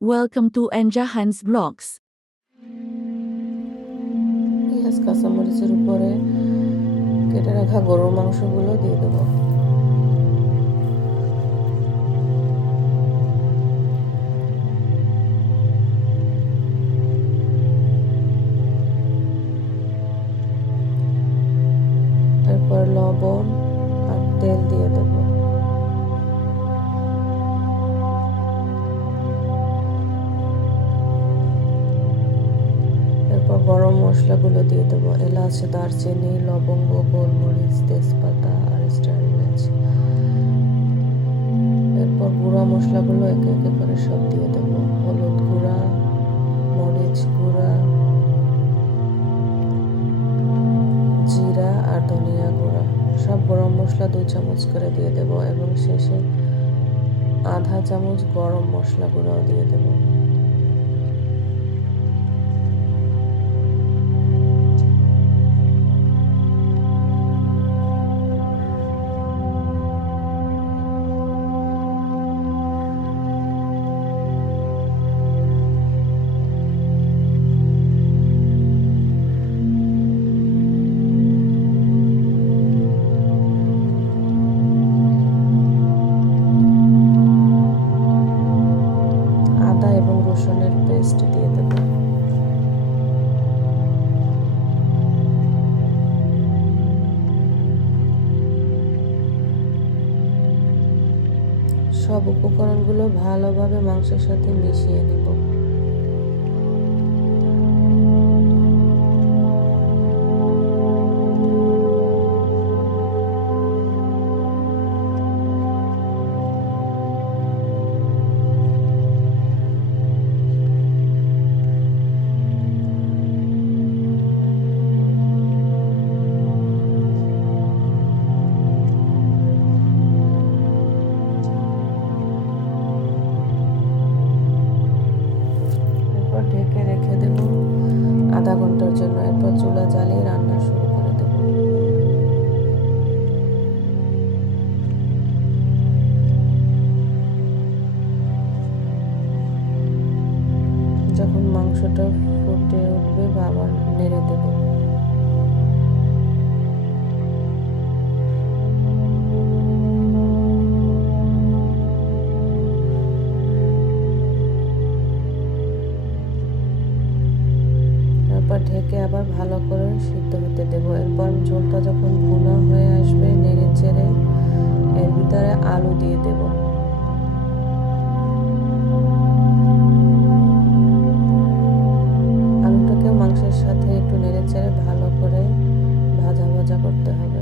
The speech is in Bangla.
Welcome to Enjahan's Vlogs. পেঁয়াজ কাঁচামরিচের উপরে কেটে রাখা গরুর মাংসগুলো দিয়ে দেবো এরপর লবণ আর তেল দিয়ে দেবো মশলাগুলো দিয়ে দেবো। এলাচ, দারচিনি, লবঙ্গ, গোলমরিচ, তেজপাতা আর স্টার এলাচ এরপর গুঁড়া মশলাগুলো একে একে করে সব দিয়ে দেবো। হলুদ গুঁড়া, মরিচ গুঁড়া, জিরা আর ধনিয়া গুঁড়া। সব গরম মশলা দুই চামচ করে দিয়ে দেবো এবং শেষে আধা চামচ গরম মশলা গুঁড়াও দিয়ে দেবো। সব উপকরণগুলো ভালোভাবে মাংসের সাথে মিশিয়ে নেব। মাংসটা ফুটে উঠবে বা আবার নেড়ে দেব। তারপর ঢেকে আবার ভালো করে সিদ্ধ হতে দেবো। এরপর ঝোলটা যখন ভুনা হয়ে আসবে, নেড়ে চেড়ে এর ভিতরে আলু দিয়ে দেবো। করতে হবে।